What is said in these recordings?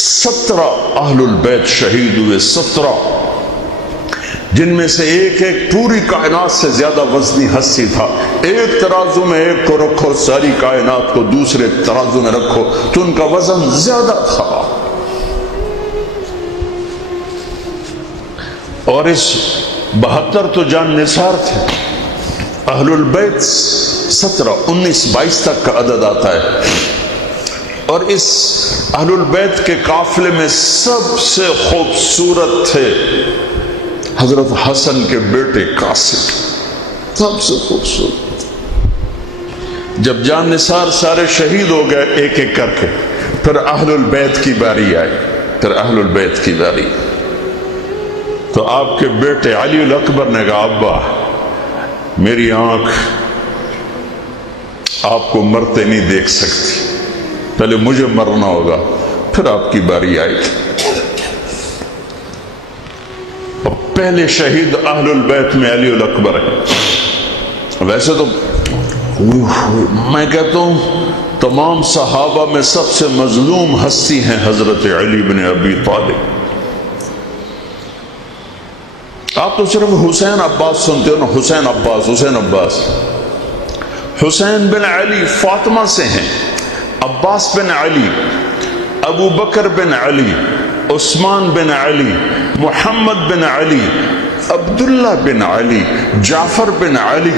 17 اہل البیت شہید ہوئے، 17، جن میں سے ایک ایک پوری کائنات سے زیادہ وزنی ہستی تھا۔ ایک ترازو میں ایک کو رکھو، ساری کائنات کو دوسرے ترازو میں رکھو تو ان کا وزن زیادہ تھا۔ اور اس 72 تو جان نثار تھے۔ اہل البیت 17، 19، 22 تک کا عدد آتا ہے۔ اور اس اہل البیت کے قافلے میں سب سے خوبصورت تھے حضرت حسن کے بیٹے قاسم، سب سے خوبصورت۔ جب جان نثار سارے شہید ہو گئے ایک ایک کر کے، پھر اہل البیت کی باری آئی، پھر اہل البیت کی باری۔ تو آپ کے بیٹے علی الاکبر نے کہا ابا میری آنکھ آپ کو مرتے نہیں دیکھ سکتی، پہلے مجھے مرنا ہوگا، پھر آپ کی باری آئی۔ اور پہلے شہید اہل البیت میں علی الاکبر ہے۔ ویسے تو میں کہتا ہوں تمام صحابہ میں سب سے مظلوم ہستی ہیں حضرت علی بن ابی طالب۔ آپ تو صرف حسین عباس سنتے ہو نا، حسین عباس، حسین عباس۔ حسین بن علی فاطمہ سے ہیں، عباس بن علی، ابو بکر بن علی، عثمان بن علی، محمد بن علی، عبداللہ بن علی، جعفر بن علی،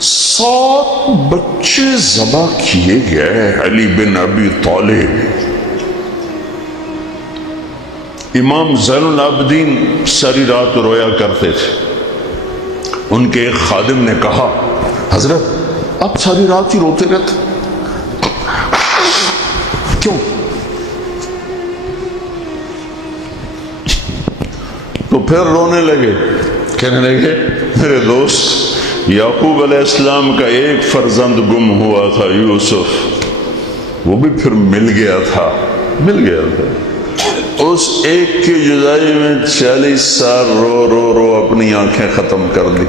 7 بچے ذبح کیے گئے علی بن ابی طالب۔ امام زین العابدین ساری رات رویا کرتے تھے۔ ان کے ایک خادم نے کہا حضرت آپ ساری رات ہی روتے رہتے، کیوں؟ تو پھر رونے لگے، کہنے لگے میرے دوست یعقوب علیہ السلام کا ایک فرزند گم ہوا تھا، یوسف، وہ بھی پھر مل گیا تھا۔ اس ایک کی جدائی میں 40 سال رو رو رو اپنی آنکھیں ختم کر دی۔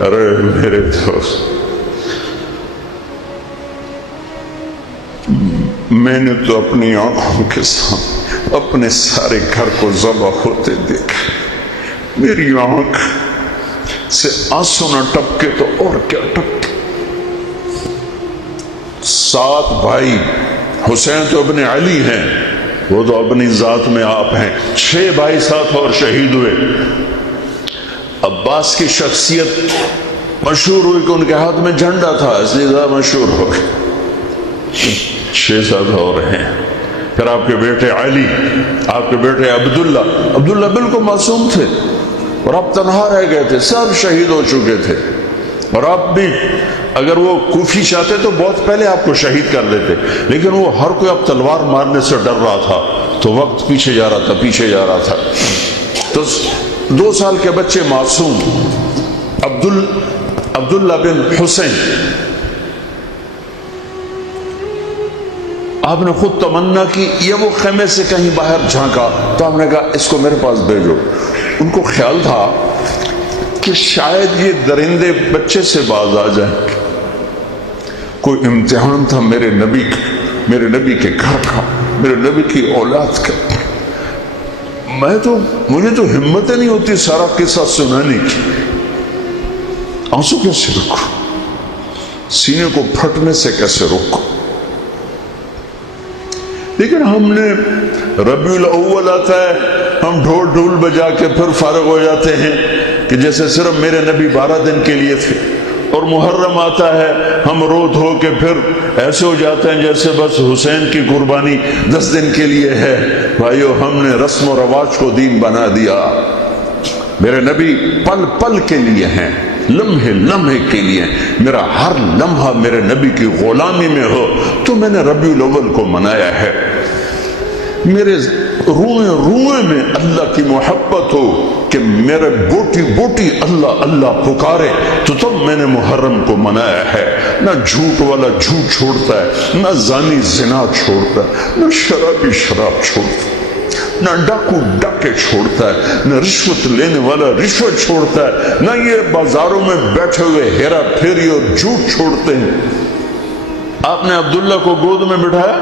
ارے میرے دوست، میں نے تو اپنی آنکھوں کے سامنے اپنے سارے گھر کو ذبح ہوتے دیکھا، میری آنکھ سے آنسو نہ ٹپکے تو اور کیا ٹپکے۔ 7 بھائی، حسین تو ابن علی ہیں، وہ تو اپنی ذات میں آپ ہیں، 6 بھائی ساتھ اور شہید ہوئے۔ عباس کی شخصیت مشہور ہوئی کہ ان کے ہاتھ میں جھنڈا تھا، اس لیے زیادہ مشہور ہو گئے۔ 6-7 اور ہیں۔ پھر آپ کے بیٹے علی، آپ کے بیٹے عبداللہ بالکل معصوم تھے اور آپ تنہا رہ گئے تھے، سب شہید ہو چکے تھے۔ اور آپ بھی اگر وہ کوفی چاہتے تو بہت پہلے آپ کو شہید کر دیتے، لیکن وہ ہر کوئی اب تلوار مارنے سے ڈر رہا تھا، تو وقت پیچھے جا رہا تھا۔ تو 2 سال کے بچے معصوم عبداللہ بن حسین، آپ نے خود تمنا کی، یہ وہ خیمے سے کہیں باہر جھانکا تو آپ نے کہا اس کو میرے پاس بھیجو۔ ان کو خیال تھا کہ شاید یہ درندے بچے سے باز آ جائیں۔ کوئی امتحان تھا میرے نبی کے گھر کا، میرے نبی کی اولاد کا۔ مجھے تو ہمت نہیں ہوتی سارا قصہ سنانے کی، آنسو کیسے رکھو، سینے کو پھٹنے سے کیسے روکو۔ لیکن ہم نے ربیع الاول آتا ہے، ہم ڈھول بجا کے پھر فارغ ہو جاتے ہیں کہ جیسے صرف میرے نبی 12 دن کے لیے تھے، اور محرم آتا ہے ہم رو دھو کے پھر ایسے ہو جاتے ہیں جیسے بس حسین کی قربانی 10 دن کے لیے ہے۔ بھائیو، ہم نے رسم و رواج کو دین بنا دیا۔ میرے نبی پل پل کے لیے ہیں، لمحے لمحے کے لیے، میرا ہر لمحہ میرے نبی کی غلامی میں ہو تو میں نے ربیع الاول کو منایا ہے۔ میرے روئے روئے میں اللہ کی محبت ہو کہ میرے بوٹی بوٹی اللہ اللہ پکارے تو تب میں نے محرم کو منایا ہے۔ نہ جھوٹ والا جھوٹ چھوڑتا ہے، نہ زانی زنا چھوڑتا ہے، نہ شرابی شراب چھوڑتا ہے، نہ ڈاکو ڈاکے چھوڑتا ہے، نہ رشوت لینے والا رشوت چھوڑتا ہے، نہ یہ بازاروں میں بیٹھے ہوئے ہیرا پھیری اور جھوٹ چھوڑتے ہیں۔ آپ نے عبداللہ کو گود میں بٹھایا،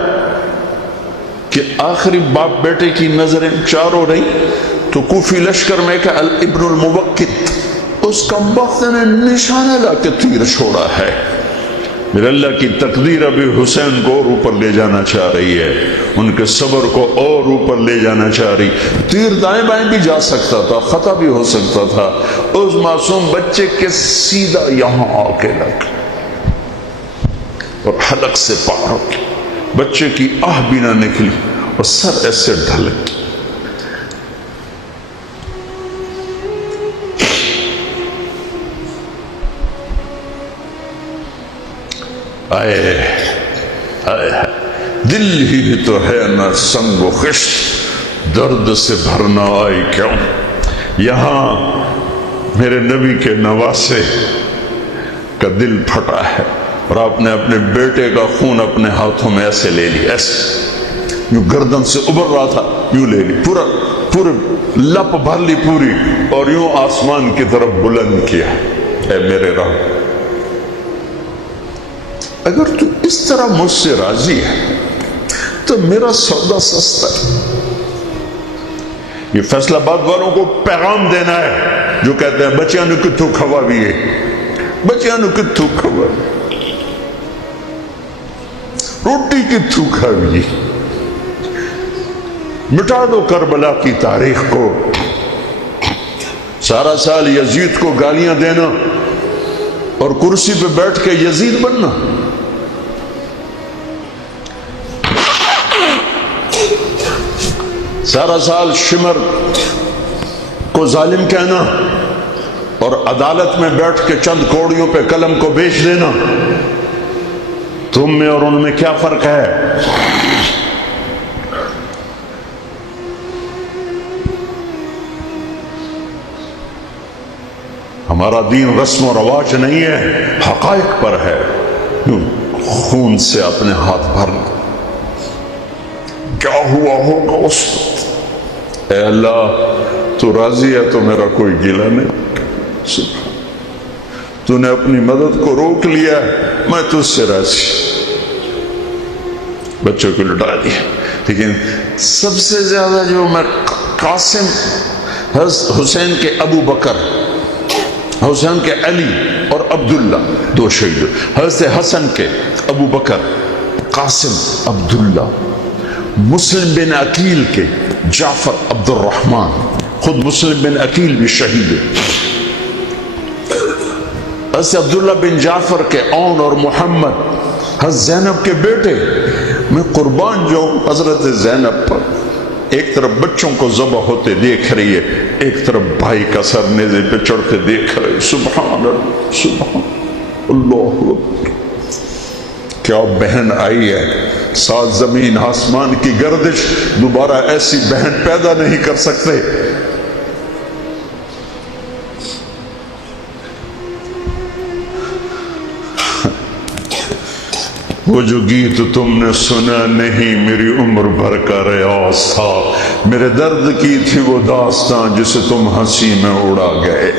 کہ آخری باپ بیٹے کی نظریں چاروں رہی تو کوفی لشکر میں کہ ابن الموقت اس کم وقت نے نشانہ لا کے تیر چھوڑا ہے. میرے اللہ کی تقدیر ابھی حسین کو اور اوپر لے جانا چاہ رہی ہے، ان کے صبر کو اور اوپر لے جانا چاہ رہی. تیر دائیں بائیں بھی جا سکتا تھا، خطا بھی ہو سکتا تھا. اس معصوم بچے کے سیدھا یہاں آ کے لگ اور حلق سے پار ہو گئی. بچے کی آہ بھی نہ نکلی اور سر ایسے ڈھلک. آئے دل ہی تو ہے نہ سنگ و خشت، درد سے بھرنا آئی کیوں. یہاں میرے نبی کے نواسے کا دل پھٹا ہے اور آپ نے اپنے بیٹے کا خون اپنے ہاتھوں میں ایسے لے لیا، ایسے یوں گردن سے ابھر رہا تھا، یوں لے لی، پورے لپ بھر لی پوری اور یوں آسمان کی طرف بلند کیا. اے میرے رب، اگر تو اس طرح مجھ سے راضی ہے تو میرا سودا سستا ہے. یہ فیصلہ آباد والوں کو پیغام دینا ہے جو کہتے ہیں بچیاں نے کتھو کھوا بھی ہے، بچیاں نے کتھو کھوا بھی، روٹی کتھو کھا بھی. مٹا دو کربلا کی تاریخ کو. سارا سال یزید کو گالیاں دینا اور کرسی پہ بیٹھ کے یزید بننا. سارا سال شمر کو ظالم کہنا اور عدالت میں بیٹھ کے چند کوڑیوں پہ قلم کو بیچ دینا. تم میں اور ان میں کیا فرق ہے؟ ہمارا دین رسم و رواج نہیں ہے، حقائق پر ہے. خون سے اپنے ہاتھ بھرنا. کیا ہوا ہوگا اس وقت؟ اے اللہ تو راضی ہے تو میرا کوئی گلہ نہیں. تو نے اپنی مدد کو روک لیا ہے، میں تجھ سے راضی. بچوں کو لٹا دیا. لیکن سب سے زیادہ جو میں قاسم حسین کے ابو بکر، حسین کے علی اور عبداللہ دو شہید، حضرت حسن کے ابو بکر، قاسم عبداللہ، مسلم بن عقیل کے جعفر عبد الرحمن، خود مسلم بن عقیل بھی شہید ہے. حضرت عبداللہ بن جعفر کے اون اور محمد، حضرت زینب کے بیٹے. میں قربان جاؤں حضرت زینب پر. ایک طرف بچوں کو ذبح ہوتے دیکھ رہی ہے، ایک طرف بھائی کا سر نیزے پہ چڑھتے دیکھ رہے. سبحان اللہ، سبحان اللہ. کیا بہن آئی ہے، ساتھ زمین آسمان کی گردش. دوبارہ ایسی بہن پیدا نہیں کر سکتے. وہ جو گیت تم نے سنا نہیں میری عمر بھر کا ریاض تھا. میرے درد کی تھی وہ داستان جسے تم ہنسی میں اڑا گئے.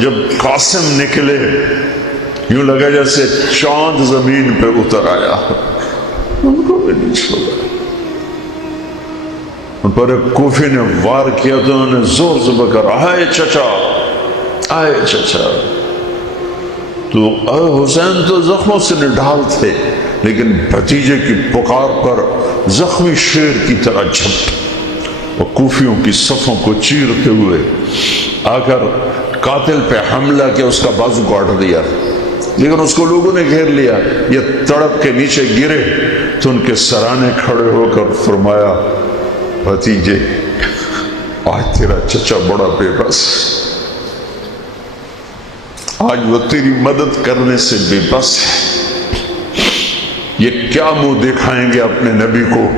جب قاسم نکلے یوں لگا جیسے چاند زمین پہ اتر آیا. ان کو بھی نہیں چھوڑا. ان پر ایک کوفی نے وار کیا تو انہوں نے زور سے بکر، آئے چچا، آئے چچا. تو حسین تو زخموں سے نڈھال تھے لیکن بھتیجے کی پکار پر زخمی شیر کی طرح جھپٹ اور کوفیوں کی صفوں کو چیرتے ہوئے آ کر قاتل پہ حملہ کیا، اس کا بازو کاٹ دیا. لیکن اس کو لوگوں نے گھیر لیا. یہ تڑپ کے نیچے گرے تو ان کے سرانے کھڑے ہو کر فرمایا، بھتیجے آج تیرا چچا بڑا بے بس، آج وہ تیری مدد کرنے سے بے بس ہے. یہ کیا منہ دکھائیں گے اپنے نبی کو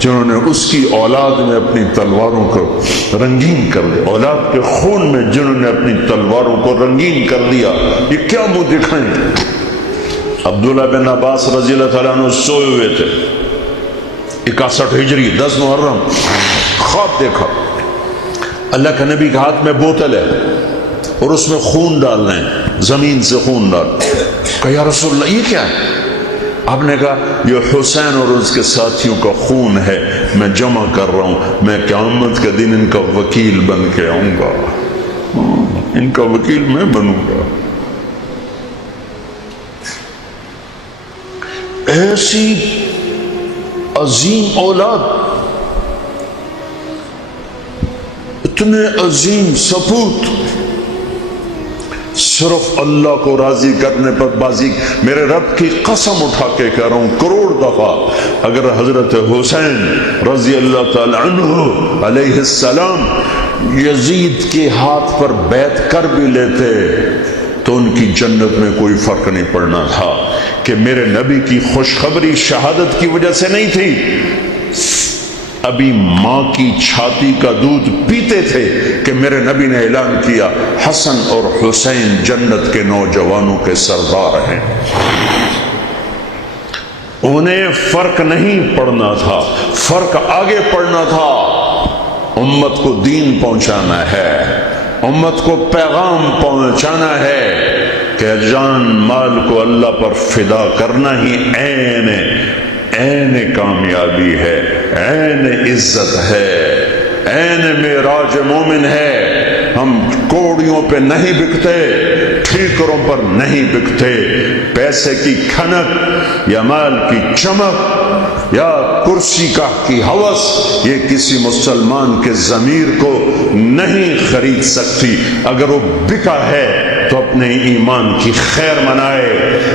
جنہوں نے اس کی اولاد میں اپنی تلواروں کو رنگین کر دیا، اولاد کے خون میں جنہوں نے اپنی تلواروں کو رنگین کر دیا. یہ کیا منہ دکھائیں گے؟ عبداللہ بن عباس رضی اللہ تعالیٰ عنہ سوئے ہوئے تھے. 61 ہجری 10 محرم خواب دیکھا. اللہ کے نبی کے ہاتھ میں بوتل ہے اور اس میں خون ڈالنا ہے، زمین سے خون ڈال. کہا یا رسول اللہ یہ کیا ہے؟ آپ نے کہا یہ حسین اور اس کے ساتھیوں کا خون ہے، میں جمع کر رہا ہوں، میں قیامت کے دن ان کا وکیل بن کے آؤں گا، ان کا وکیل میں بنوں گا. ایسی عظیم اولاد، اتنے عظیم سپوت، صرف اللہ کو راضی کرنے پر بازی. میرے رب کی قسم اٹھا کے کہہ رہا ہوں کروڑ دفعہ اگر حضرت حسین رضی اللہ تعالی عنہ علیہ السلام یزید کے ہاتھ پر بیعت کر بھی لیتے تو ان کی جنت میں کوئی فرق نہیں پڑنا تھا، کہ میرے نبی کی خوشخبری شہادت کی وجہ سے نہیں تھی. ابھی ماں کی چھاتی کا دودھ پیتے تھے کہ میرے نبی نے اعلان کیا حسن اور حسین جنت کے نوجوانوں کے سردار ہیں. انہیں فرق نہیں پڑنا تھا، فرق آگے پڑنا تھا. امت کو دین پہنچانا ہے، امت کو پیغام پہنچانا ہے کہ جان مال کو اللہ پر فدا کرنا ہی عین کامیابی ہے، عین عزت ہے، عین معراج مومن ہے. ہم کوڑیوں پہ نہیں بکتے، ٹھیکروں پر نہیں بکتے. پیسے کی کھنک یا مال کی چمک یا کرسی کا کی ہوس یہ کسی مسلمان کے ضمیر کو نہیں خرید سکتی. اگر وہ بکا ہے تو اپنے ایمان کی خیر منائے،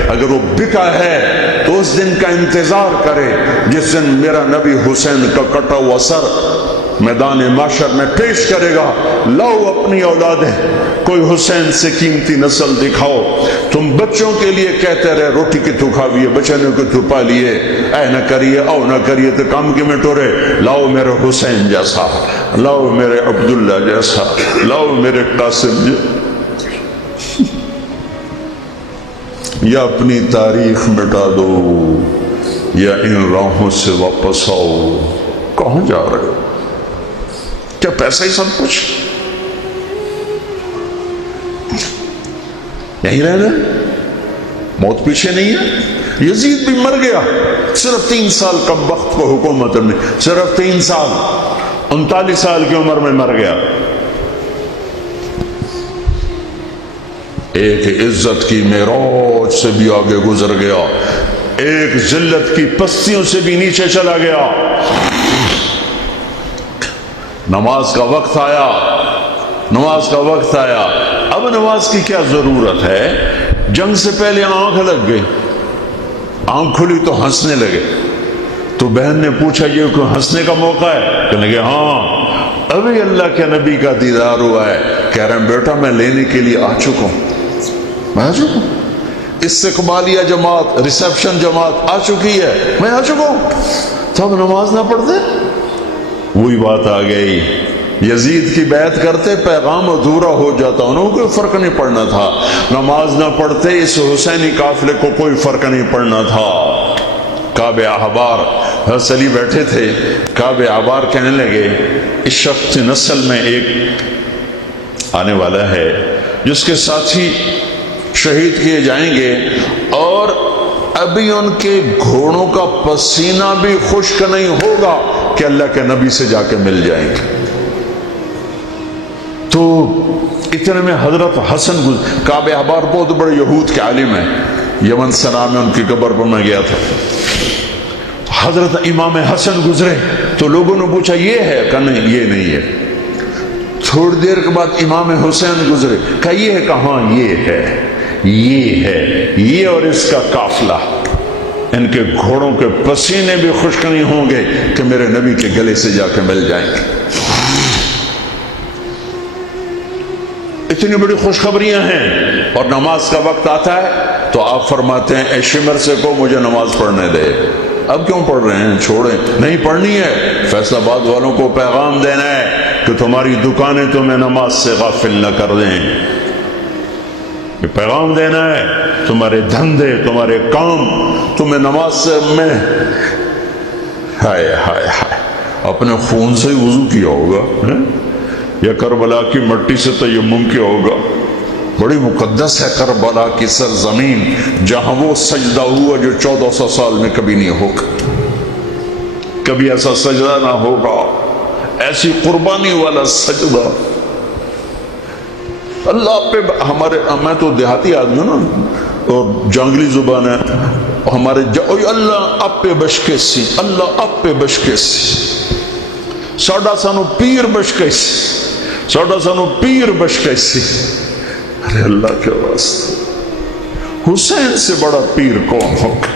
اگر وہ بکا ہے تو اس دن کا انتظار کرے جس دن میرا نبی حسین کا کٹا ہوا سر میدان محشر میں پیش کرے گا. لاؤ اپنی اولادیں، کوئی حسین سے قیمتی نسل دکھاؤ. تم بچوں کے لیے کہتے رہے روٹی کی تو کھاویے، بچنوں کو تو پالیے، اے نہ کریے او نہ کریے تو کام کی میں ٹورے. لاؤ میرے حسین جیسا، لاؤ میرے عبداللہ جیسا، لاؤ میرے قاسم یا اپنی تاریخ مٹا دو یا ان راہوں سے واپس آؤ. کہاں جا رہے ہو؟ کیا پیسہ ہی سب کچھ؟ یہیں رہنا؟ موت پیچھے نہیں ہے. یزید بھی مر گیا، صرف 3 سال کم وقت کو حکومت میں، صرف 3 سال، 39 سال کی عمر میں مر گیا. ایک عزت کی معراج سے بھی آگے گزر گیا، ایک ذلت کی پستیوں سے بھی نیچے چلا گیا. نماز کا وقت آیا، نماز کا وقت آیا. اب نماز کی کیا ضرورت ہے؟ جنگ سے پہلے آنکھ لگ گئی، آنکھ کھلی تو ہنسنے لگے. تو بہن نے پوچھا یہ کوئی ہنسنے کا موقع ہے؟ کہنے لگے ہاں ابھی اللہ کے نبی کا دیدار ہوا ہے. کہہ رہے ہیں بیٹا میں لینے کے لیے آ چکا ہوں، میں آ چکا ہوں. استقبالیہ جماعت، ریسیپشن جماعت آ چکی ہے، میں آ چکا ہوں. تو اب نماز نہ پڑھتے؟ وہی بات آ گئی. یزید کی بیعت کرتے پیغام ادھورا ہو جاتا، انہوں کو کوئی فرق نہیں پڑنا تھا. نماز نہ پڑھتے اس حسینی قافلے کو کوئی فرق نہیں پڑنا تھا. کعب احبار حضرت علی بیٹھے تھے، کعب احبار کہنے لگے اس شخص نسل میں ایک آنے والا ہے جس کے ساتھی شہید کیے جائیں گے اور ابھی ان کے گھوڑوں کا پسینہ بھی خشک نہیں ہوگا کہ اللہ کے نبی سے جا کے مل جائیں گے. تو اتنے میں حضرت حسن کعب احبار بہت بڑے یہود کے عالم ہیں، یمن سنا میں ان کی قبر پر میں گیا تھا. حضرت امام حسن گزرے تو لوگوں نے پوچھا یہ ہے؟ کہا نہیں یہ نہیں ہے. تھوڑی دیر کے بعد امام حسین گزرے، کہا یہ ہے؟ کہاں یہ ہے، یہ ہے، یہ اور اس کا قافلہ، ان کے گھوڑوں کے پسینے بھی خشک نہیں ہوں گے کہ میرے نبی کے گلے سے جا کے مل جائیں گے. اتنی بڑی خوشخبریاں ہیں. اور نماز کا وقت آتا ہے تو آپ فرماتے ہیں اے شمر سے کو مجھے نماز پڑھنے دے. اب کیوں پڑھ رہے ہیں؟ چھوڑیں، نہیں پڑھنی ہے. فیصل آباد والوں کو پیغام دینا ہے کہ تمہاری دکانیں تمہیں نماز سے غافل نہ کر دیں. یہ پیغام دینا ہے، تمہارے دھندے، تمہارے کام تمہیں نماز سے میں ہائے ہائے ہائے اپنے خون سے ہی وضو کیا ہوگا. یا کربلا کی مٹی سے تیمم کیا ہوگا؟ بڑی مقدس ہے کربلا کی سرزمین، جہاں وہ سجدہ ہوا جو 1400 سال میں کبھی نہیں ہوگا، کبھی ایسا سجدہ نہ ہوگا، ایسی قربانی والا سجدہ اللہ پہ۔ ہمارے، میں تو دیہاتی آدمی ہوں نا اور جانگلی زبان ہے ہمارے، اللہ آپ پہ بشکے سی، اللہ آپ پہ بشکے سی، ساڈا سانو پیر بشکے سی، ساڈا سانو پیر بشکے سی۔ ارے اللہ کے واسطے، حسین سے بڑا پیر کون ہوگا؟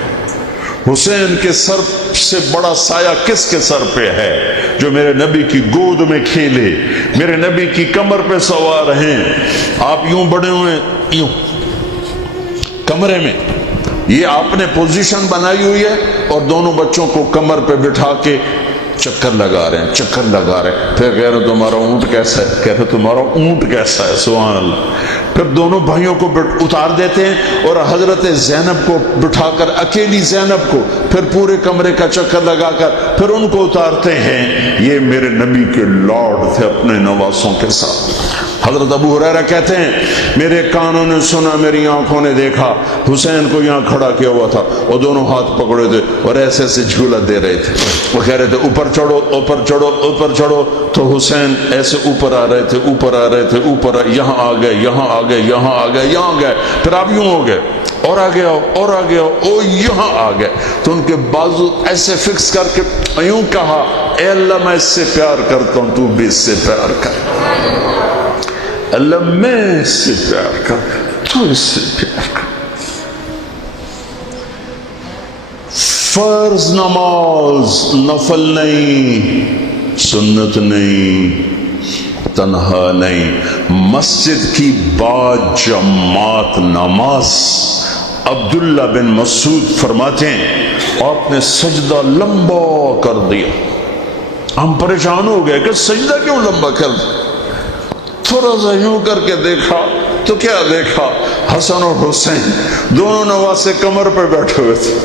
حسین کے سر سے بڑا سایہ کس کے سر پہ ہے جو میرے نبی کی گود میں کھیلے، میرے نبی کی کمر پہ سوار ہیں؟ آپ یوں بڑے ہوئے یوں کمرے میں، یہ آپ نے پوزیشن بنائی ہوئی ہے، اور دونوں بچوں کو کمر پہ بٹھا کے چکر لگا رہے ہیں، چکر لگا رہے ہیں۔ پھر کہہ رہے تمہارا اونٹ کیسا ہے؟ کہہ رہے تمہارا اونٹ کیسا ہے؟ سبحان اللہ۔ پھر دونوں بھائیوں کو اتار دیتے ہیں اور حضرت زینب کو بٹھا کر، اکیلی زینب کو، پھر پورے کمرے کا چکر لگا کر پھر ان کو اتارتے ہیں۔ یہ میرے نبی کے لاڈ تھے اپنے نواسوں کے ساتھ۔ حضرت ابو ہریرہ کہتے ہیں میرے کانوں نے سنا، میری آنکھوں نے دیکھا، حسین کو یہاں کھڑا کیا ہوا تھا اور دونوں ہاتھ پکڑے تھے اور ایسے ایسے جھولا دے رہے تھے۔ وہ کہہ رہے تھے اوپر چڑھو، اوپر چڑھو، اوپر چڑھو، تو حسین ایسے اوپر آ رہے تھے، اوپر آ رہے تھے، اوپر یہاں آ گئے، یہاں آ گئے، یہاں آ گئے، یہاں گئے، پھر آپ یوں ہو گئے اور آگے آؤ اور آگے آؤ، او یہاں آ گئے۔ تو ان کے بازو ایسے فکس کر کے یوں کہا، اے اللہ میں اس سے پیار کرتا ہوں، تو بھی اس سے پیار کر۔ اللہ میں اس سے پیار کر، تو اس سے پیار کر۔ فرض نماز نفل نہیں، سنت نہیں، تنہا نہیں، مسجد کی با جماعت نماز۔ عبداللہ بن مسعود فرماتے ہیں آپ نے سجدہ لمبا کر دیا، ہم پریشان ہو گئے کہ سجدہ کیوں لمبا کر دیا؟ تھوڑا سا یوں کر کے دیکھا تو کیا دیکھا؟ حسن اور حسین دونوں نواسے کمر پہ بیٹھے ہوئے تھے۔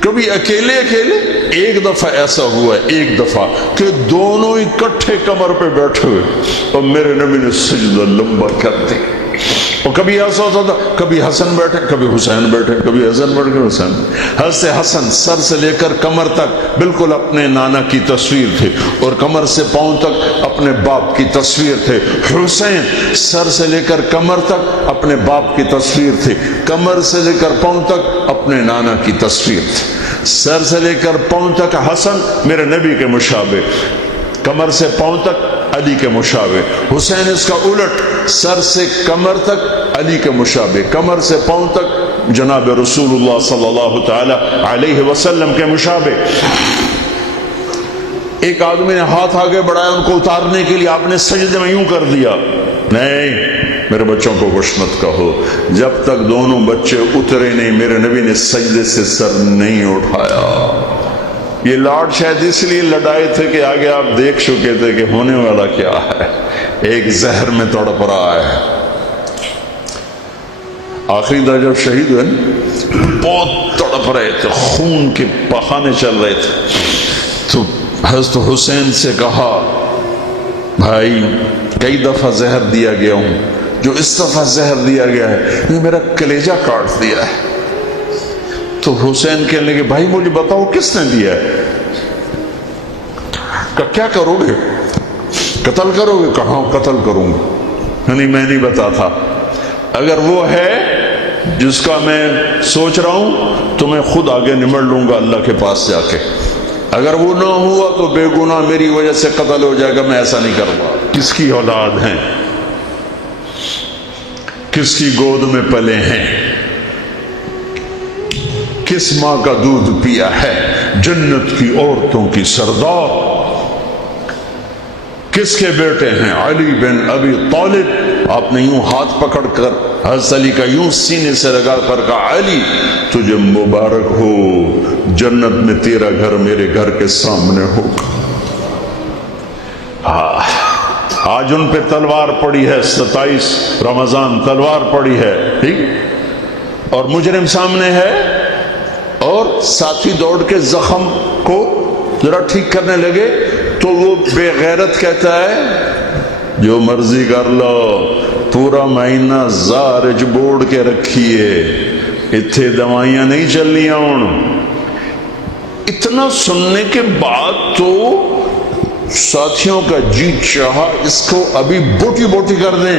کبھی اکیلے اکیلے، ایک دفعہ ایسا ہوا ہے، ایک دفعہ کہ دونوں اکٹھے کمر پہ بیٹھے ہوئے اور میرے نبی نے سجدہ لمبا کر دیا۔ اور کبھی ایسا ہوتا تھا، کبھی حسن بیٹھے، کبھی حسین بیٹھے، کبھی حسن بیٹھے، کبھی حسین۔ حضرت حسن سر سے لے کر کمر تک بالکل اپنے نانا کی تصویر تھے، اور کمر سے پاؤں تک اپنے باپ کی تصویر تھے۔ حسین سر سے لے کر کمر تک اپنے باپ کی تصویر تھے، کمر سے لے کر پاؤں تک اپنے نانا کی تصویر تھی۔ سر سے لے کر پاؤں تک حسن میرے نبی کے مشابہ، کمر سے پاؤں تک علی کے مشابہ۔ حسین اس کا الٹ، سر سے کمر تک علی کے مشابہ، کمر سے پاؤں تک جناب رسول اللہ صلی اللہ تعالی علیہ وسلم کے مشابہ۔ ایک آدمی نے ہاتھ آگے بڑھایا ان کو اتارنے کے لیے، آپ نے سجدے میں یوں کر دیا۔ نہیں، میرے بچوں کو کچھ مت کہو، جب تک دونوں بچے اترے نہیں میرے نبی نے سجدے سے سر نہیں اٹھایا۔ یہ لاڈ شاید اس لیے لڑائے تھے کہ آگے آپ دیکھ چکے تھے کہ ہونے والا کیا ہے، ایک زہر میں تڑپ رہا ہے۔ آخری دن جب شہید ہوئے بہت تڑپ رہے تھے، خون کے بہانے چل رہے تھے، تو حضرت حسین سے کہا بھائی کئی دفعہ زہر دیا گیا ہوں، جو اس دفعہ زہر دیا گیا ہے یہ میرا کلیجہ کاٹ دیا ہے۔ تو حسین کہنے لگے بھائی مجھے بتاؤ کس نے دیا ہے؟ کہ کیا کرو گے؟ قتل کرو گے؟ کہاں قتل کروں گا، نہیں میں نہیں بتاتا، اگر وہ ہے جس کا میں سوچ رہا ہوں تو میں خود آگے نمٹ لوں گا اللہ کے پاس جا کے، اگر وہ نہ ہوا تو بے گناہ میری وجہ سے قتل ہو جائے گا، میں ایسا نہیں کروں گا۔ کس کی اولاد ہیں، کس کی گود میں پلے ہیں، کس ماں کا دودھ پیا ہے، جنت کی عورتوں کی سردار، کس کے بیٹے ہیں؟ علی بن ابی طالب۔ آپ نے یوں ہاتھ پکڑ کر حضرت علی کا یوں سینے سے لگا کر کہا علی تجھے مبارک ہو، جنت میں تیرا گھر میرے گھر کے سامنے ہوگا۔ آج ان پہ تلوار پڑی ہے، 27 رمضان تلوار پڑی ہے، ٹھیک، اور مجرم سامنے ہے، اور ساتھی دوڑ کے زخم کو ذرا ٹھیک کرنے لگے تو وہ بے غیرت کہتا ہے جو مرضی کر لو، پورا مہینہ زارج بوڑ کے رکھیے، اتھے دوائیاں نہیں چلیاں ہوں۔ اتنا سننے کے بعد تو ساتھیوں کا جی چاہا اس کو ابھی بوٹی بوٹی کر دیں۔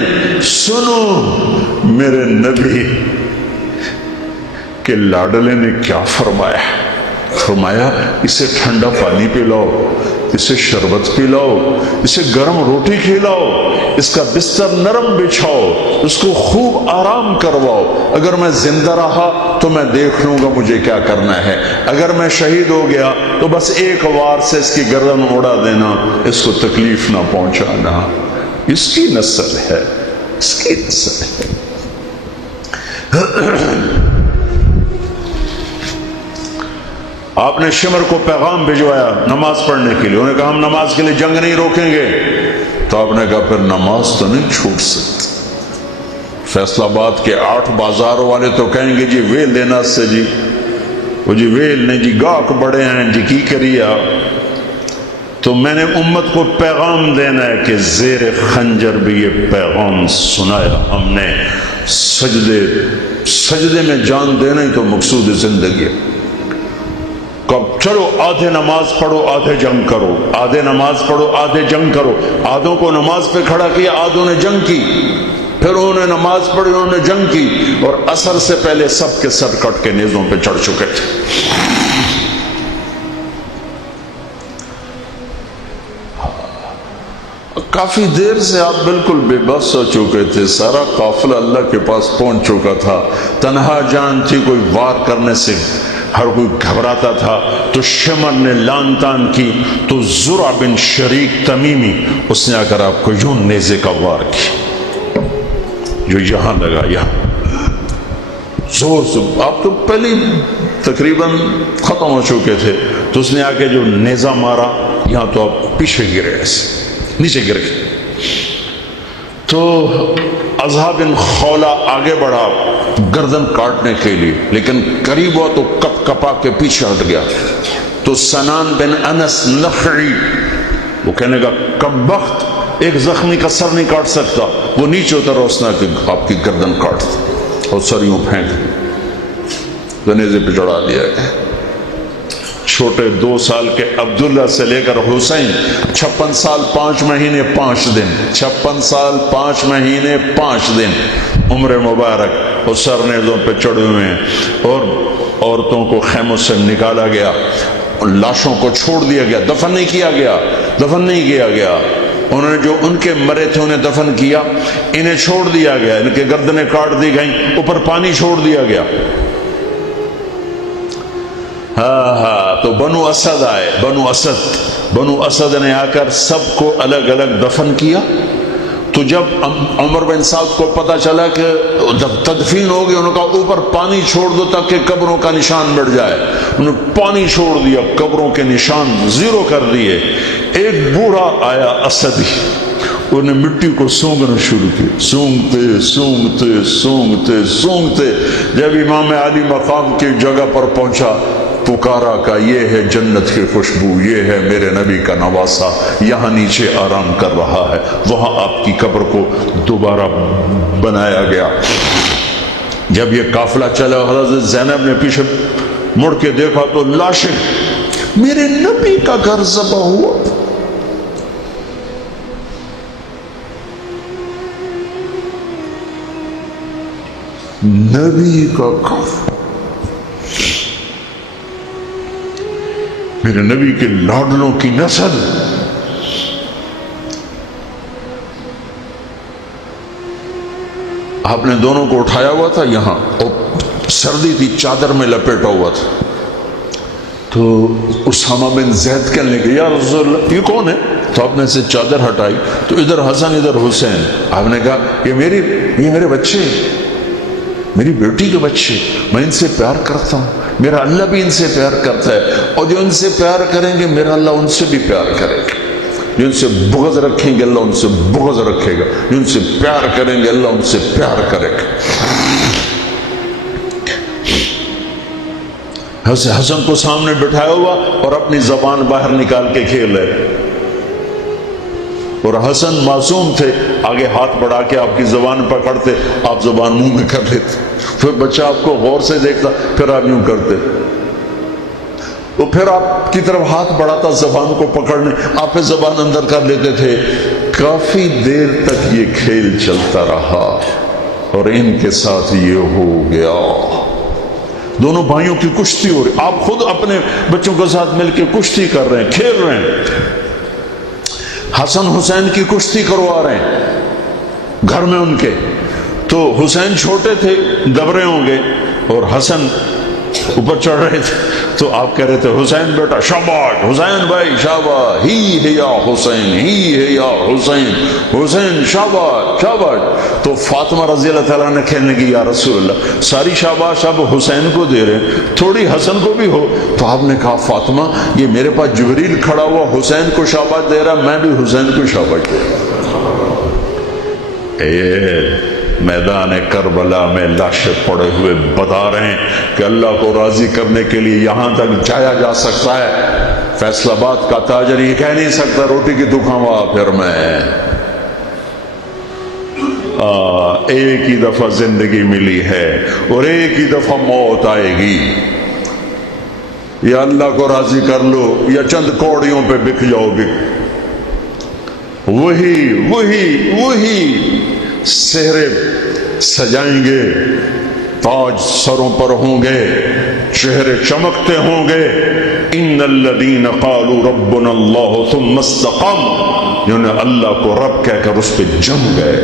سنو میرے نبی کہ لاڈلے نے کیا فرمایا، فرمایا اسے ٹھنڈا پانی پلاؤ، اسے شربت پلاؤ، اسے گرم روٹی کھلاؤ، اس کا بستر نرم بچھاؤ، اس کو خوب آرام کرواؤ۔ اگر میں زندہ رہا تو میں دیکھ لوں گا مجھے کیا کرنا ہے، اگر میں شہید ہو گیا تو بس ایک وار سے اس کی گردن اڑا دینا، اس کو تکلیف نہ پہنچانا۔ اس کی نسل ہے، اس کی نسل ہے۔ آپ نے شمر کو پیغام بھجوایا نماز پڑھنے کے لیے، انہوں نے کہا ہم نماز کے لیے جنگ نہیں روکیں گے، تو آپ نے کہا پھر نماز تو نہیں چھوٹ سکتی۔ فیصل آباد کے 8 بازاروں والے تو کہیں گے جی ویل دینا سے جی، وہ جی ویل نے جی گاہک بڑے ہیں جی کی کریا۔ تو میں نے امت کو پیغام دینا ہے کہ زیر خنجر بھی یہ پیغام سنایا ہم نے، سجدے میں جان دینا ہی تو مقصود زندگی ہے۔ چلو آدھے نماز پڑھو آدھے جنگ کرو، آدھے نماز پڑھو آدھے جنگ کرو۔ آدھوں کو نماز پہ کھڑا کیا، آدھوں نے جنگ کی، پھر انہوں نے نماز پڑھی انہوں نے جنگ کی، اور عصر سے پہلے سب کے سر کٹ کے نیزوں پہ چڑھ چکے تھے۔ کافی دیر سے آپ بالکل بے بس ہو چکے تھے، سارا قافلہ اللہ کے پاس پہنچ چکا تھا، تنہا جان تھی، کوئی وار کرنے سے ہر کوئی گھبراتا تھا۔ تو شمر نے لان تان کی تو زرع بن شریک تمیمی اس نے آ کر آپ کو یوں نیزے کا وار کی، جو یہاں لگا، یہاں زور سے۔ آپ تو پہلے تقریباً ختم ہو چکے تھے، تو اس نے آ کے جو نیزہ مارا یہاں، تو آپ پیچھے گرے، ایسے نیچے گر گئے۔ تو اضحیٰ بن خولہ آگے بڑھا گردن کاٹنے کے لیے، لیکن قریب ہوا تو کپ کپا کے پیچھے ہٹ گیا۔ تو سنان بن انس نخعی وہ کہنے کا کم بخت، ایک زخمی کا سر نہیں کاٹ سکتا، وہ نیچے اترا، اس نے کہ آپ کی گردن کاٹ دی، اور سر یوں پھینک نیزے پہ چڑھا دیا گیا۔ چھوٹے 2 سال کے عبداللہ سے لے کر حسین 56 سال 5 مہینے 5 دن، 56 سال 5 مہینے 5 دن عمر مبارک، اور سر نیزوں پہ چڑھے ہوئے ہیں، اور عورتوں کو خیموں سے نکالا گیا، لاشوں کو چھوڑ دیا گیا، دفن نہیں کیا گیا، دفن نہیں کیا گیا۔ انہوں نے جو ان کے مرے تھے انہیں دفن کیا، انہیں چھوڑ دیا گیا، ان کے گردنیں کاٹ دی گئیں، اوپر پانی چھوڑ دیا گیا۔ ہاں تو بنو اسد آئے، بنو اسد نے آ کر سب کو الگ الگ دفن کیا۔ تو جب عمر بن سعد کو پتا چلا کہ جب تدفین ہوگی، انہوں نے کہا اوپر پانی چھوڑ دو تاکہ قبروں کا نشان مٹ جائے۔ انہوں نے پانی چھوڑ دیا، قبروں کے نشان زیرو کر دیے۔ ایک بوڑھا آیا اسدی، انہیں مٹی کو سونگنا شروع کیا، سونگتے سونگتے سونگتے سونگتے جب امام علی مقام کی جگہ پر پہنچا، پکارا کا یہ ہے جنت کی خوشبو، یہ ہے میرے نبی کا نواسا، یہاں نیچے آرام کر رہا ہے۔ وہاں آپ کی قبر کو دوبارہ بنایا گیا۔ جب یہ قافلہ چلا، حضرت زینب نے پیچھے مڑ کے دیکھا تو لاشیں، میرے نبی کا گھر ذبح ہوا۔ نبی کا گھر، میرے نبی کے لاڈلوں کی نسل۔ آپ نے دونوں کو اٹھایا ہوا تھا یہاں، اور سردی تھی، چادر میں لپیٹا ہوا تھا۔ تو اسامہ بن زید کہنے لگے یا رسول اللہ یہ کون ہے؟ تو آپ نے سے چادر ہٹائی تو ادھر حسن ادھر حسین۔ آپ نے کہا یہ میرے بچے، میری بیٹی کے بچے، میں ان سے پیار کرتا ہوں، میرا اللہ بھی ان سے پیار کرتا ہے، اور جو ان سے پیار کریں گے میرا اللہ ان سے بھی پیار کرے گا۔ جو ان سے بغض رکھیں گے اللہ ان سے بغض رکھے گا، جو ان سے پیار کریں گے اللہ ان سے پیار کرے گا۔ حسن کو سامنے بٹھایا ہوا اور اپنی زبان باہر نکال کے کھیل رہے، اور حسن معصوم تھے، آگے ہاتھ بڑھا کے آپ کی زبان پکڑتے، آپ زبان منہ میں کر لیتے، پھر بچہ آپ کو غور سے دیکھتا، پھر آپ یوں کرتے، تو پھر آپ کی طرف ہاتھ بڑھاتا زبان کو پکڑنے، آپ پھر زبان اندر کر لیتے تھے۔ کافی دیر تک یہ کھیل چلتا رہا اور ان کے ساتھ یہ ہو گیا۔ دونوں بھائیوں کی کشتی ہو رہی، آپ خود اپنے بچوں کے ساتھ مل کے کشتی کر رہے ہیں، کھیل رہے ہیں، حسن حسین کی کشتی کروا رہے ہیں گھر میں ان کے۔ تو حسین چھوٹے تھے، دبرے ہوں گے، اور حسن اوپر چڑھ رہے تھے، تو آپ کہہ رہے تھے حسین بیٹا شاباش، حسین بھائی شاباش، ہی ہے یا حسین، ہی ہے یا حسین، حسین شاباش شاباش۔ تو فاطمہ رضی اللہ تعالیٰ نے کہنے کی یا رسول اللہ ساری شاباش اب حسین کو دے رہے ہیں، تھوڑی حسن کو بھی ہو۔ تو آپ نے کہا فاطمہ یہ میرے پاس جبریل کھڑا ہوا حسین کو شاباش دے رہا، میں بھی حسین کو شاباش دے رہا۔ میدان کربلا میں لاشیں پڑے ہوئے بتا رہے ہیں کہ اللہ کو راضی کرنے کے لیے یہاں تک جایا جا سکتا ہے۔ فیصل آباد کا تاجر یہ کہہ نہیں سکتا روٹی کی تو کھاؤں پھر میں۔ ایک ہی دفعہ زندگی ملی ہے اور ایک ہی دفعہ موت آئے گی، یا اللہ کو راضی کر لو یا چند کوڑیوں پہ بک جاؤ گے۔ وہی سہرے سجائیں گے، تاج سروں پر ہوں گے، چہرے چمکتے ہوں گے۔ ان الذین قالوا ربنا اللہ ثم استقاموا، جنہوں نے اللہ کو رب کہہ کر اس پہ جم گئے۔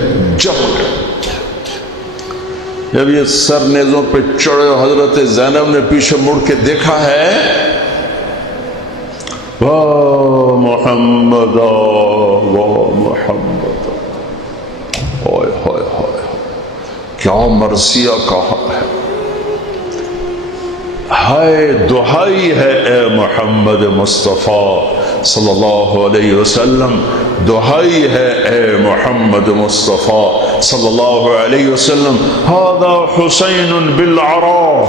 جب یہ سر نیزوں پہ چڑھے حضرت زینب نے پیچھے مڑ کے دیکھا ہے، واہ محمد واہ محمد، ہائے ہائے ہائے کیا مرثیہ کہا ہے، ہائے دہائی ہے اے محمد مصطفیٰ صلی اللہ علیہ وسلم، دہائی ہے اے محمد مصطفیٰ صلی اللہ علیہ وسلم۔ ھذا حسین بالعراء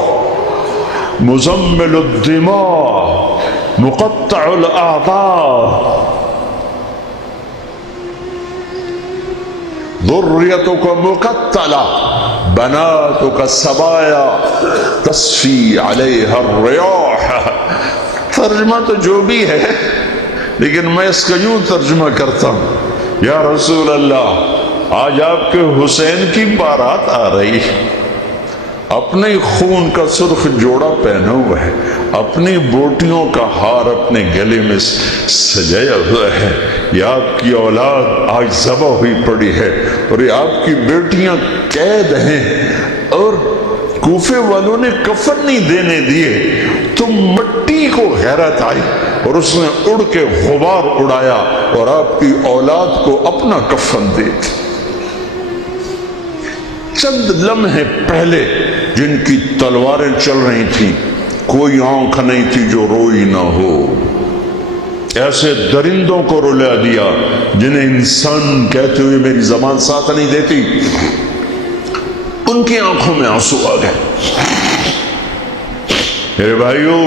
مزمل الدماء مقطع الاعضاء، ذریتک مقتلہ بناتک سبایا تصفی علیہ الریاح۔ ترجمہ تو جو بھی ہے لیکن میں اس کا یوں ترجمہ کرتا ہوں، یا رسول اللہ آج آپ کے حسین کی بارات آ رہی، اپنے خون کا سرخ جوڑا پہنا ہوا ہے، اپنی بوٹیوں کا ہار اپنے گلے میں سجایا ہوا ہے، یہ آپ کی اولاد آج ذبح ہوئی پڑی ہے اور یہ آپ کی بیٹیاں قید ہیں، اور کوفے والوں نے کفن نہیں دینے دیے، تو مٹی کو غیرت آئی اور اس نے اڑ کے غبار اڑایا اور آپ کی اولاد کو اپنا کفن دے دی۔ چند لمحے پہلے جن کی تلواریں چل رہی تھیں، کوئی آنکھ نہیں تھی جو روئی نہ ہو، ایسے درندوں کو رلا دیا جنہیں انسان کہتے ہوئے میری زبان ساتھ نہیں دیتی، ان کی آنکھوں میں آنسو آ گئے۔ میرے بھائیوں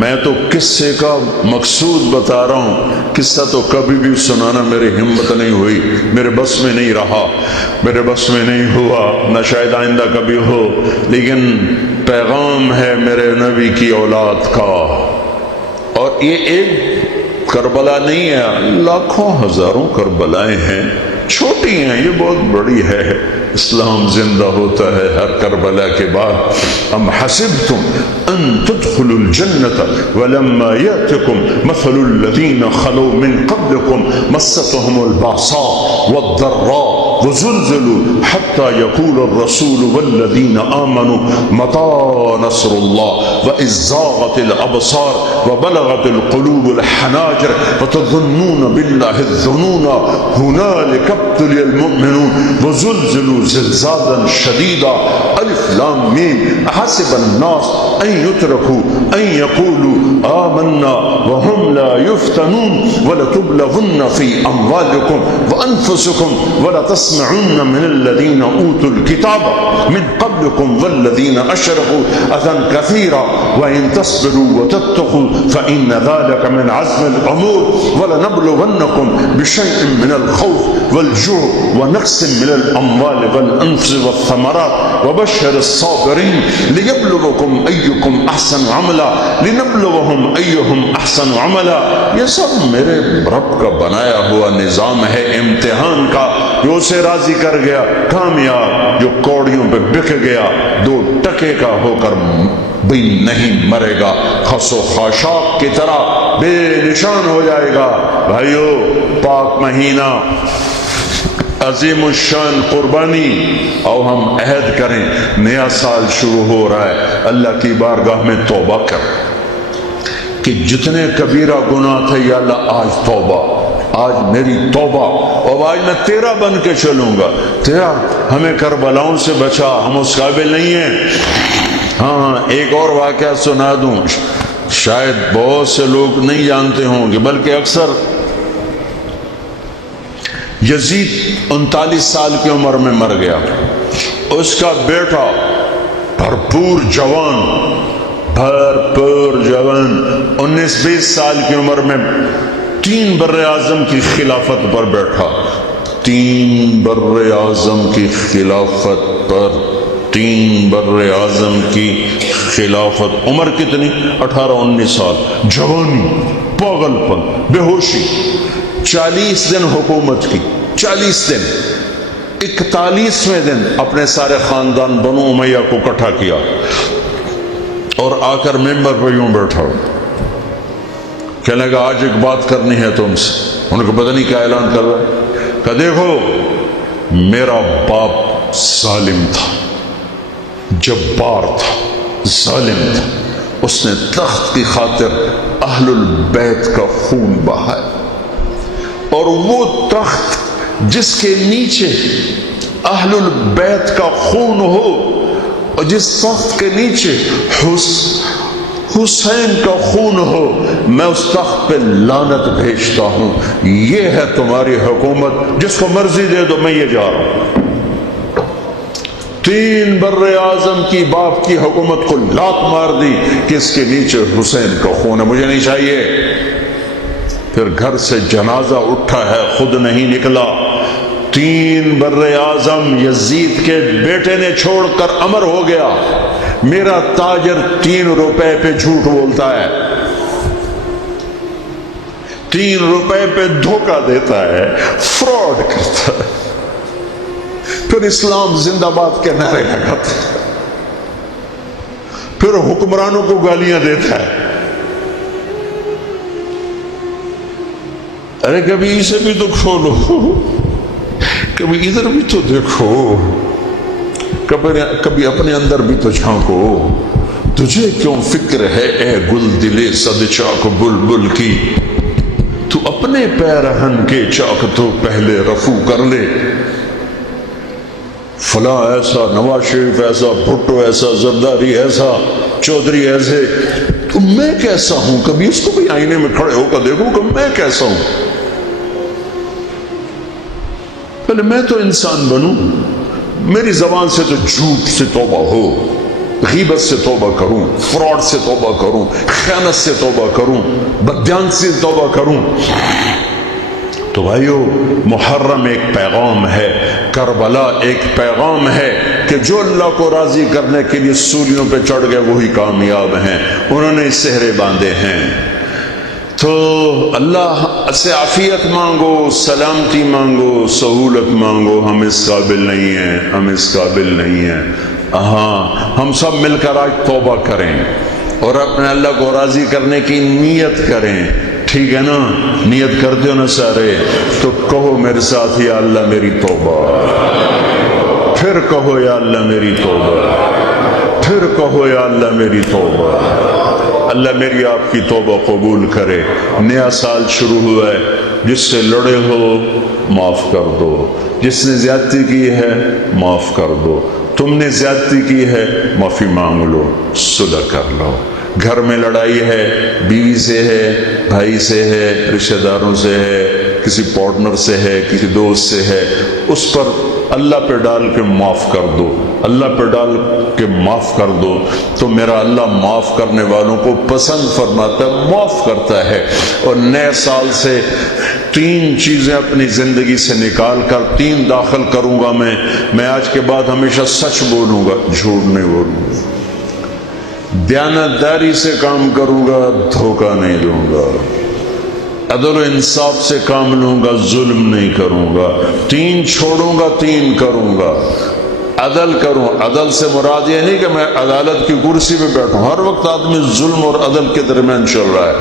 میں تو قصے کا مقصود بتا رہا ہوں، قصہ تو کبھی بھی سنانا میری ہمت نہیں ہوئی، میرے بس میں نہیں رہا، میرے بس میں نہیں ہوا، نہ شاید آئندہ کبھی ہو، لیکن پیغام ہے میرے نبی کی اولاد کا، اور یہ ایک کربلا نہیں ہے، لاکھوں ہزاروں کربلائیں ہیں، چھوٹی ہیں یہ بہت بڑی ہے۔ اسلام زندہ ہوتا ہے ہر کربلا کے بعد۔ ام حسبتم ان تدخلوا الجنة ولما يأتكم مثل الذين خلوا من قبلكم مستهم البأساء والضراء وزلزلوا حتى يقول الرسول والذين آمنوا متى نصر الله وإذ زاغت الأبصار وبلغت القلوب الحناجر وتظنون بالله الظنون هنالك ابتلي المؤمنون وزلزلوا زلزالا شديدا۔ الف لام میم۔ احسب الناس ان يتركوا ان يقولوا آمنا وهم لا يفتنون ولتبلغن في اموالكم وانفسكم ولتسمعن لَتَسْمَعُنَّ مِنَ الَّذِينَ أُوتُوا الْكِتَابَ مِنْ قَبْلِكُمْ وَالَّذِينَ أَشْرَكُوا أَذًى كَثِيرًا وَإِنْ تَصْبِرُوا وَتَتَّقُوا فَإِنَّ ذَلِكَ مِنْ عَزْمِ الْأُمُورِ وَلَنَبْلُوَنَّكُمْ بِشَيْءٍ مِنَ الْخَوْفِ وَالْجُوعِ وَنَقْصٍ مِنَ الْأَمْوَالِ وَالْأَنْفُسِ وَالثَّمَرَاتِ وَبَشِّرِ الصَّابِرِينَ لِيَبْلُوَكُمْ أَيُّكُمْ أَحْسَنُ عَمَلًا لِنَبْلُوَهُمْ أَيُّهُمْ أَحْسَنُ عَمَلًا. یہ سب میرے رب کا بنایا ہوا نظام ہے امتحان کا. جو اسے راضی کر گیا کامیاب، جو کوڑیوں پہ بک گیا 2 ٹکے کا ہو کر بھی نہیں مرے گا، خس و خاشاک کی طرح بے نشان ہو جائے گا. بھائیو، پاک مہینہ، عظیم الشان قربانی، اور ہم عہد کریں، نیا سال شروع ہو رہا ہے، اللہ کی بارگاہ میں توبہ کر کہ جتنے کبیرہ گناہ تھے یا اللہ آج توبہ، آج میری توبہ، اور آج میں تیرا بن کے چلوں گا. تیرا ہمیں کربلاؤں سے بچا، ہم اس قابل نہیں ہیں. ہاں، ایک اور واقعہ سنا دوں، شاید بہت سے لوگ نہیں جانتے ہوں گے، بلکہ اکثر. یزید 39 سال کی عمر میں مر گیا. اس کا بیٹا بھرپور جوان 19-20 سال کی عمر میں 3 بر اعظم کی خلافت پر بیٹھا. 3 بر اعظم کی خلافت پر، 3 بر اعظم کی خلافت. عمر کتنی؟ 18-19 سال. جوانی، پاگل پن، بے ہوشی. 40 دن حکومت کی، 40 دن. 41ویں دن اپنے سارے خاندان بنو امیہ کو اکٹھا کیا اور آ کر ممبر پہ یوں بیٹھا، کہنے لگا آج ایک بات کرنی ہے تم سے. ان کو پتہ نہیں کیا اعلان کر رہا ہے. کہ دیکھو، میرا باپ ظالم تھا، جبار تھا، ظالم تھا. اس نے تخت کی خاطر اہل البیت کا خون بہایا، اور وہ تخت جس کے نیچے اہل البیت کا خون ہو، اور جس تخت کے نیچے حسین کا خون ہو، میں اس تخت پہ لعنت بھیجتا ہوں. یہ ہے تمہاری حکومت، جس کو مرضی دے دو، میں یہ جا رہا ہوں. 3 بر اعظم کی باپ کی حکومت کو لات مار دی کہ اس کے نیچے حسین کا خون ہے، مجھے نہیں چاہیے. پھر گھر سے جنازہ اٹھا ہے، خود نہیں نکلا. 3 بر اعظم یزید کے بیٹے نے چھوڑ کر امر ہو گیا. میرا تاجر 3 روپے پہ جھوٹ بولتا ہے، 3 روپے پہ دھوکہ دیتا ہے، فراڈ کرتا ہے، پھر اسلام زندہ باد کے نعرے لگاتا ہے، پھر حکمرانوں کو گالیاں دیتا ہے. ارے کبھی اسے بھی تو کھولو، کبھی ادھر بھی تو دیکھو، کبھی اپنے اندر بھی تو جھانکو. تجھے کیوں فکر ہے اے گل دلے صد چاک بلبل کی، تو اپنے پیرہن کے چاک تو پہلے رفو کر لے. فلاں ایسا، نواز شریف ایسا، بھٹو ایسا، زرداری ایسا، چودھری ایسے، تو میں کیسا ہوں؟ کبھی اس کو بھی آئینے میں کھڑے ہو کر دیکھو کہ میں کیسا ہوں. پہلے میں تو انسان بنوں. میری زبان سے تو جھوٹ سے توبہ ہو، غیبت سے توبہ کروں، فراڈ سے توبہ کروں، خیانت سے توبہ کروں، بددیانتی سے توبہ کروں. تو بھائیو، محرم ایک پیغام ہے، کربلا ایک پیغام ہے کہ جو اللہ کو راضی کرنے کے لیے سولیوں پہ چڑھ گئے وہی کامیاب ہیں. انہوں نے سہرے باندھے ہیں. تو اللہ سے عافیت مانگو، سلامتی مانگو، سہولت مانگو. ہم اس قابل نہیں ہیں، ہم اس قابل نہیں ہیں. ہاں، ہم سب مل کر آج توبہ کریں اور اپنے اللہ کو راضی کرنے کی نیت کریں. ٹھیک ہے نا؟ نیت کرتے ہو نا سارے؟ تو کہو میرے ساتھ، یا اللہ میری توبہ. پھر کہو یا اللہ میری توبہ. پھر کہو یا اللہ میری توبہ. اللہ میری آپ کی توبہ قبول کرے. نیا سال شروع ہوا ہے، جس سے لڑے ہو معاف کر دو، جس نے زیادتی کی ہے معاف کر دو، تم نے زیادتی کی ہے معافی مانگ لو، صلح کر لو. گھر میں لڑائی ہے، بیوی سے ہے، بھائی سے ہے، رشتہ داروں سے ہے، کسی پارٹنر سے ہے، کسی دوست سے ہے، اس پر اللہ پہ ڈال کے معاف کر دو، اللہ پہ ڈال کے معاف کر دو، تو میرا اللہ معاف کرنے والوں کو پسند فرماتا ہے، معاف کرتا ہے۔ اور نئے سال سے 3 چیزیں اپنی زندگی سے نکال کر 3 داخل کروں گا میں آج کے بعد ہمیشہ سچ بولوں گا، جھوٹ نہیں بولوں گا، دیانتداری سے کام کروں گا، دھوکہ نہیں دوں گا، عدل و انصاف سے کام لوں گا، ظلم نہیں کروں گا، 3 چھوڑوں گا، 3 کروں گا، عدل کروں۔ عدل سے مراد یہ نہیں کہ میں عدالت کی کرسی پہ بیٹھوں، ہر وقت آدمی ظلم اور عدل کے درمیان چل رہا ہے۔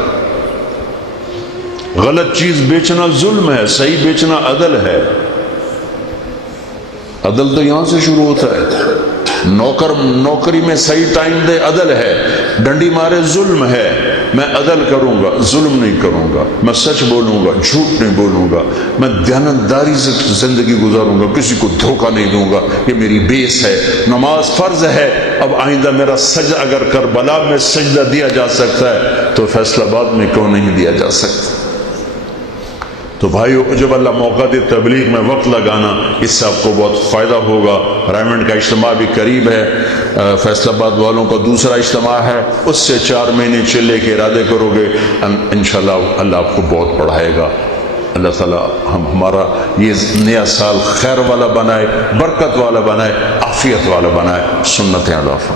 غلط چیز بیچنا ظلم ہے، صحیح بیچنا عدل ہے۔ عدل تو یہاں سے شروع ہوتا ہے، نوکری میں صحیح ٹائم دے، عدل ہے، ڈنڈی مارے، ظلم ہے۔ میں عدل کروں گا، ظلم نہیں کروں گا، میں سچ بولوں گا، جھوٹ نہیں بولوں گا، میں دیانتداری سے زندگی گزاروں گا، کسی کو دھوکہ نہیں دوں گا، یہ میری بیس ہے۔ نماز فرض ہے، اب آئندہ میرا سجدہ اگر کربلا میں سجدہ دیا جا سکتا ہے تو فیصل آباد میں کیوں نہیں دیا جا سکتا؟ تو بھائیو، جب اللہ موقع دے تبلیغ میں وقت لگانا، اس سے آپ کو بہت فائدہ ہوگا۔ رائمنڈ کا اجتماع بھی قریب ہے، فیصل آباد والوں کا دوسرا اجتماع ہے، اس سے 4 مہینے چلے کے ارادے کرو گے، انشاءاللہ اللہ آپ کو بہت پڑھائے گا۔ اللہ تعالیٰ ہمارا یہ نیا سال خیر والا بنائے، برکت والا بنائے، عافیت والا بنائے۔ سنت اللہ